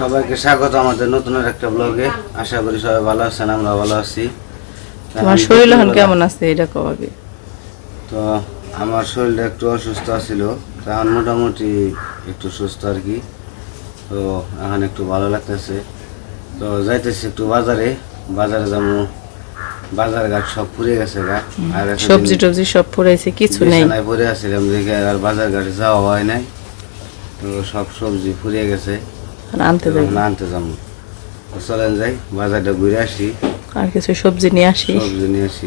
সবাইকে স্বাগত আমাদের নতুন একটা ব্লগে আশা করি সবাই ভালো আছেন আমরা ভালো আছি। তোমার শরীর এখন কেমন আছে এটা কবে তো আমার শরীরটা একটু অসুস্থ ছিল তো এখন মোটামুটি একটু সুস্থ আর কি। তো এখন একটু ভালো লাগতেছে। তো যাইতেছি একটু বাজারে। বাজারে যাব। বাজার ঘাট সব পুড়ে গেছে গা। আর সবজি টবজি সব পুরাইছে কিছু নেই। পড়ে আসছিলাম দেখে আর বাজার ঘাটে যাওয়া হয় নাই। তো সব সবজি ফুরিয়ে গেছে। আনতে দেবে এখন আনতে যাব চলেন যাই বাজারটা ঘুরে আসি। আর কিছু সবজি নিয়ে আসি। সবজি নিয়ে আসি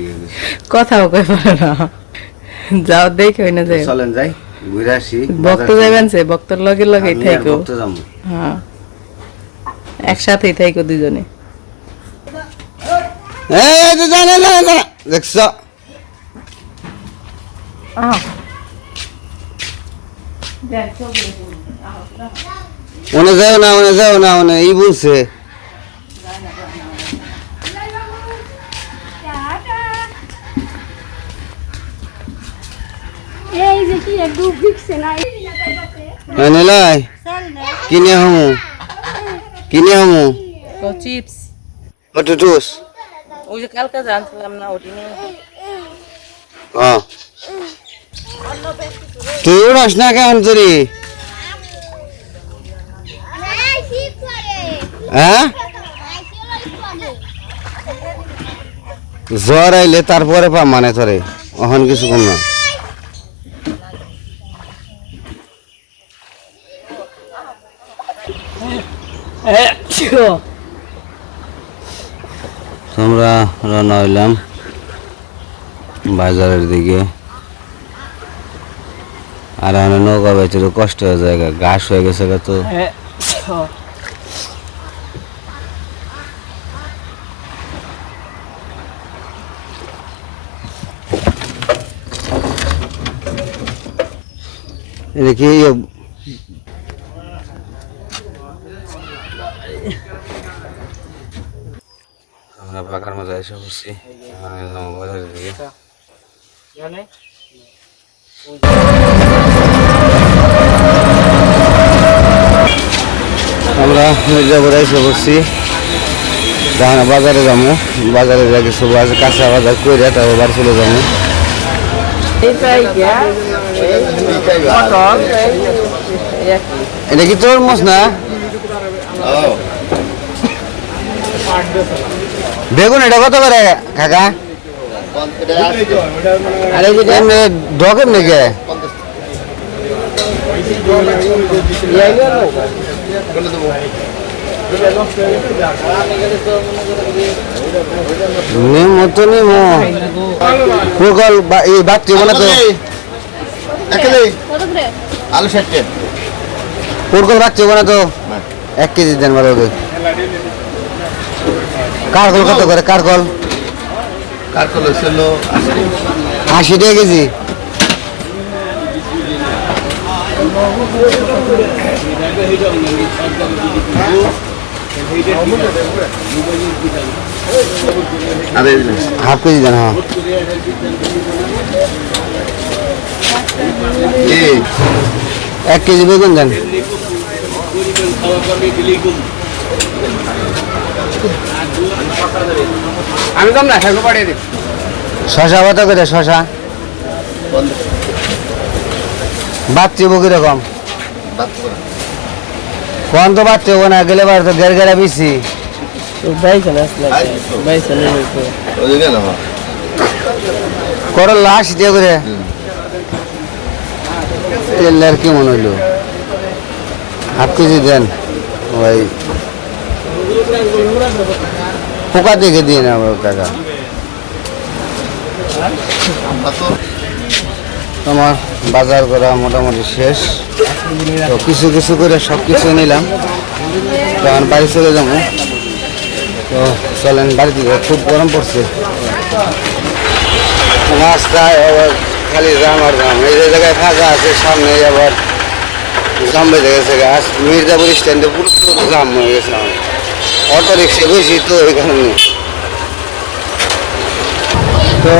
কথাও কই পারে না। যাও দেখে না যাই। চলেন যাই ঘুরে আসি বক্ত যাবেন সে বক্তর লগে লগেই থাইকো। তো যাব হ্যাঁ। একসাথেই থাইকো দুজনে। এই তো জানা না না দেখছ? ওনে যাও না ওনে যাও না ওনে ই বলছে। এই লাই কিনে হমু কিনে হমু। চিপস। পটেটোস ওই যে কালকে জানছিলাম না ওটি নিয়ে। হ্যাঁ তুই উড়াস না কেমন তোরি হ্যাঁ? জ্বর আইলে তারপরে পা মানে তোরে, অহন কিছু কম না। আমরা রওনা হইলাম বাজারের দিকে। আর নৌকা বেচে কষ্ট হয়ে যায় ঘাস হয়ে গেছে তো। এটা কি আমরা পাকার মধ্যে এসে বসছি যাব বাজারের দিকে আমরা মির্জাপুরে এসে বসছি বাজারে যাব। বাজারে যা কিছু বাজার কাঁচা বাজার করে তারপর বাড়ি চলে যাব। এটা কি তোর মস না? বেগুন এটা কত করে কাকা? ডকের নাকি নিমো তো নিমো পুরকল এই বাচ্চা বলে তো। কত করে আলু ষাটটে পুরকল বাচ্চা বলে তো। এক কেজি দেন ভালো করে। কারকল কত করে? কারকল? কারকল ছিল আশি। টাকা কেজি। আরে হাফ কেজি দেন হ্যাঁ। এক কেজি বেগুন দেন। আমি দাম না সেগুলো পাঠিয়ে দিই। শশা কত করে শশা? বাচ্চা বকি রকম কোন তো বাচ্চা হব না গেলে বার তো গের গেরা বেশি। ওদিকে না করল আশি টাকা করে। তেল আর কি মনে হইল? হাফ কেজি দেন। ওই পোকা দেখে দিয়ে না টাকা তোমার বাজার করা মোটামুটি শেষ। তো কিছু কিছু করে সব কিছু নিলাম তখন বাড়ি চলে যাব। তো চলেন বাড়ি খুব গরম পড়ছে। রাস্তায় আবার খালি জাম আর জাম। এই যে জায়গায় ফাঁকা আছে সামনে আবার জাম বেঁধে গেছে আজ মির্জাপুর স্ট্যান্ডে প্রচুর জাম হয়ে গেছে আমার। অটো রিক্সা বেশি তো এই কারণে। তো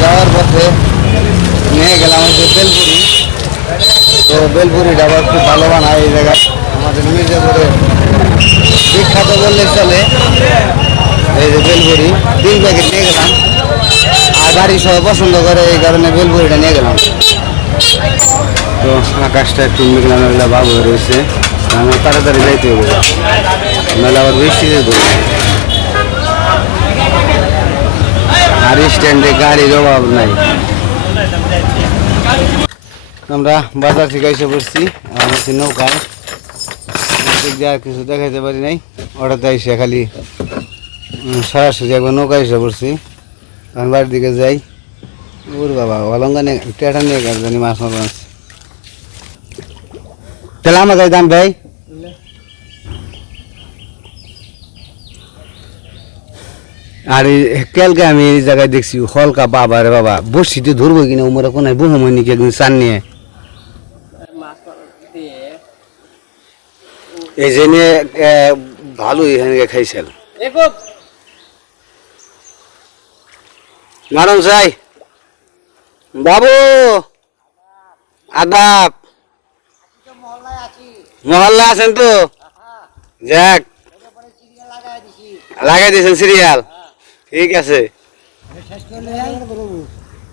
যাওয়ার পথে নিয়ে গেলাম হচ্ছে বেলপুরি। তো বেলপুরিটা আবার খুব ভালো বানায় এই জায়গায়। আমাদের মির্জাপুরে বিখ্যাত বললে চলে। এই যে বেলপুরি, তিন প্যাকেট নিয়ে গেলাম। আর বাড়ির সবাই পছন্দ করে এই কারণে বেলপুরিটা নিয়ে গেলাম। তো আকাশটা একটু মেঘলা মেঘলা ভাব হয়ে রয়েছে। আমার তাড়াতাড়ি যাইতে হবে। নাহলে আবার বৃষ্টি যেতে আর স্ট্যান্ডে গাড়ির অভাব নাই। আমরা বাজার থেকে এসে পড়ছি হচ্ছে নৌকায়। আর কিছু দেখাইতে পারি নাই। ওটাতে এসে খালি সরাসরি একবার নৌকায় এসে পড়ছি কারণ বাড়ির দিকে যাই। ওর বাবা অলঙ্গা নিয়ে, টেটা নিয়ে গেল জানি, মাছ মাছ তাহলে আমার কাছে দাম ভাই? আর কালকে আমি এই জায়গায় দেখছি, হলকা বাবা রে বাবা। বসিতে ধরবো কিনা, উমরা কোনায় বহুমনি কি একদিন চান নিয়ে। এই যে নিয়ে ভালোই এখানে খাইছিল ম্যাডাম সাই বাবু আদাব। মহল্লা আছেন তো? যাক লাগাই দিয়েছেন সিরিয়াল। ঠিক আছে।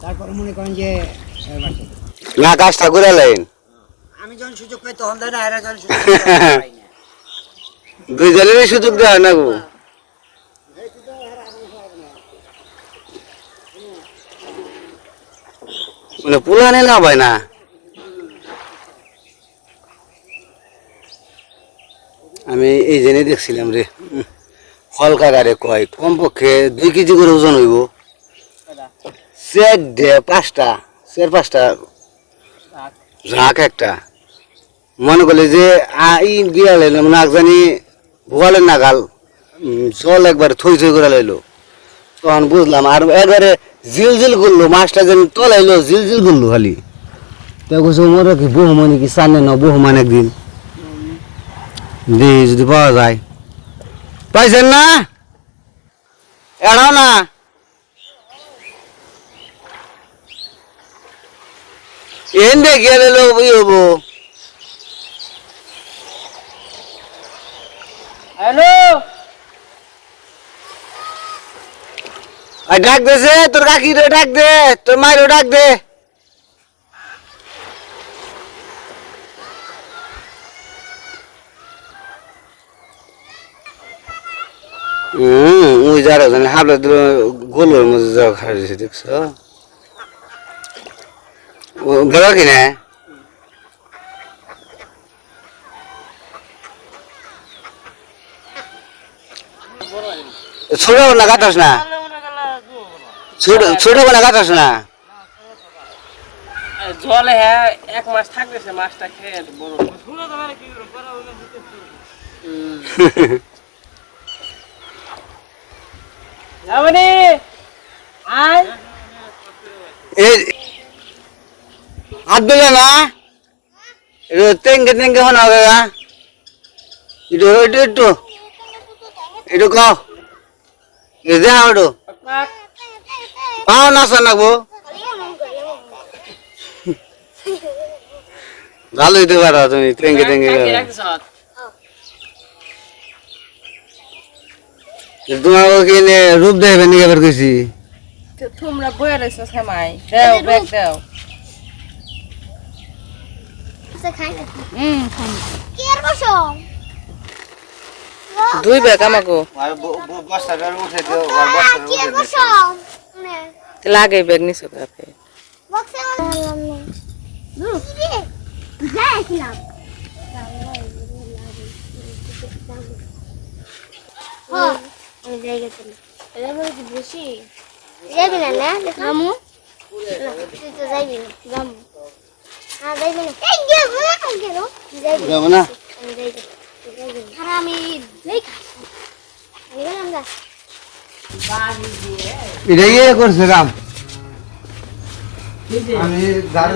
তারপর মনে করেন যে না কাজটা করে লাইন। আমি যখন সুযোগ পাই তখন দেয় না এরা যখন সুযোগ না। দুইজনেরই সুযোগ দেওয়া না গো। মানে না ভাই না। আমি এই জেনে দেখছিলাম রে। হলকা গাড়ি কয়, কমপক্ষে দুই কেজি করে ওজন হইব। চার ডে পাঁচটা, চার, পাঁচটা। ঝাঁক একটা। মনে করলে যে ই দিয়া লাইলাম না জানি ভোগালের নাগাল জল একবার থই থই করে লাইলো। তখন বুঝলাম, আর একবারে জিল জিল করল, মাছটা যেন তলাইলো জিল জিল করল খালি। তো কইছে মোর কি বহুমনি কি সামনে না বহুমান একদিন? দেখি যদি পাওয়া যায়। পাইছেন না? এড়াও না। এন দেখে এলো ই হব। আর ডাক দেছে তোর কাকি রে, ডাক দে, তোর মায়েরও ডাক দে। হুম ওই যারা জানে, হাবলা দিল, গোলের মধ্যে যাওয়া খাইছে, দেখছ? বড় কিনা? ছোট না কাটাস না ছোট ছোট না কাটাস না জলে হ্যাঁ এক মাস থাকবে সে মাছটা খেয়ে বড়। যাবনি আয়। এই হাত দিলে না। এটা তেঙ্গে তেঙ্গে হন হবে না একটু একটু। একটু একটু কও এ দেখা একটু পাও নাচা নাকবো ভালো হইতে পারো তুমি তেঙ্গে তেঙ্গে তোমার ওখানে রূপ দেখবে নিয়ে কইছি তোমরা বয়ে রয়েছো সেমাই। দাও ব্যাগ দাও। আচ্ছা, খাই না হুম কি আর বসো দুই ব্যাগ আমাকে। লাগে ব্যাগ নিছো হ্যাঁ আমি বেশি যাবি না না না তুই তো যাইবি না যাব। হ্যাঁ না। যাব আমি আমি যাই খাচ্ছি আমি গেলাম গা। এটা ইয়ে করছে কাম আমি দাঁড়ি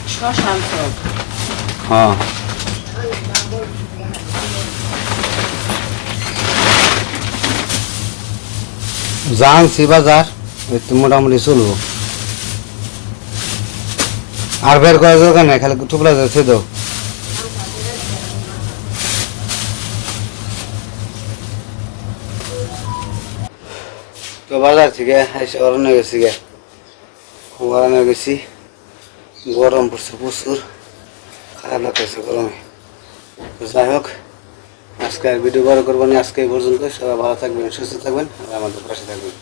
হ্যাঁ জানছি বাজার একটু মোটামুটি চলবো। আর বের করার দরকার নেই, খালি টুকরা যাচ্ছে তো। তো বাজার থেকে এসে অরণ্য গেছি গে। অরণ্য গেছি। গরম পড়ছে প্রচুর, খারাপ লাগতেছে গরমে। যাই হোক, আজকে আর ভিডিও বড় করব না, আজকে এই পর্যন্ত সবাই ভালো থাকবেন, সুস্থ থাকবেন, আর আমাদের পাশে থাকবেন।